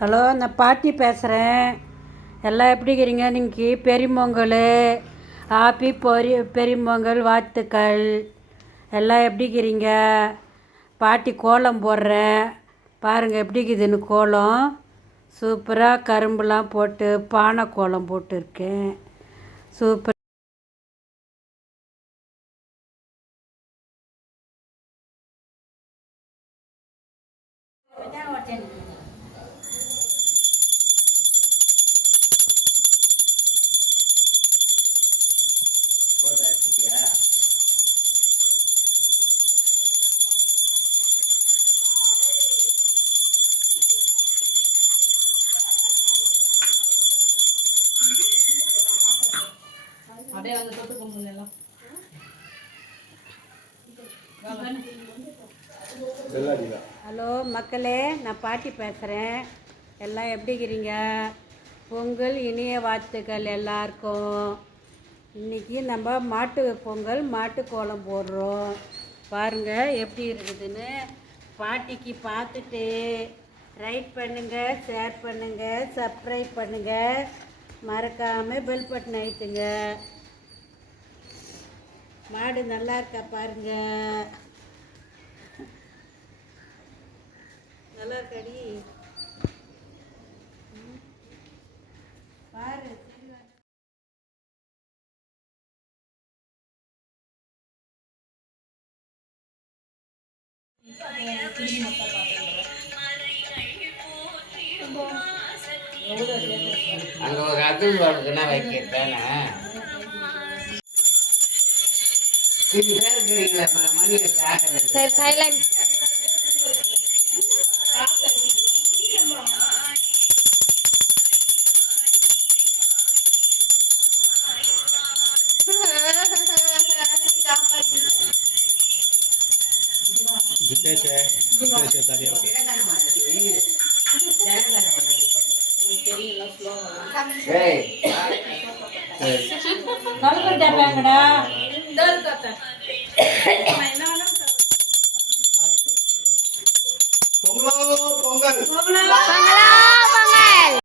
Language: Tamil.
ஹலோ, நான் பாட்டி பேசுகிறேன். எல்லாம் எப்படி இருக்கிறீங்க? இன்னைக்கு பெரியமொங்கல். ஹாப்பி பெரியமொங்கல் வாழ்த்துக்கள். எல்லாம் எப்படி இருக்கிறீங்க? பாட்டி கோலம் போடுறேன், பாருங்கள் எப்படி இருக்குதுன்னு. கோலம் சூப்பராக கரும்புலாம் போட்டு பானை கோலம் போட்டிருக்கேன். சூப்பர். ஹலோ மக்களே, நான் பாட்டி பேசுகிறேன். எல்லாம் எப்படி இருக்கிறீங்க? பொங்கல் இனிய வாழ்த்துக்கள் எல்லாருக்கும். இன்றைக்கி நம்ம மாட்டு பொங்கல், மாட்டு கோலம் போடுறோம். பாருங்கள் எப்படி இருக்குதுன்னு. பாட்டிக்கு பார்த்துட்டு லைக் பண்ணுங்கள், ஷேர் பண்ணுங்கள், சப்ஸ்கிரைப் பண்ணுங்கள், மறக்காமல் பெல் பட்டன் அழுத்துங்க. மாடு நல்லா இருக்கா பாருங்கள். நல்லா இருக்காடி பாரு. அங்க ஒரு அதுல் வருதுன்னா வைக்கிறதானே சரி சைலண்ட். கல்கட்டா பேங்கடா.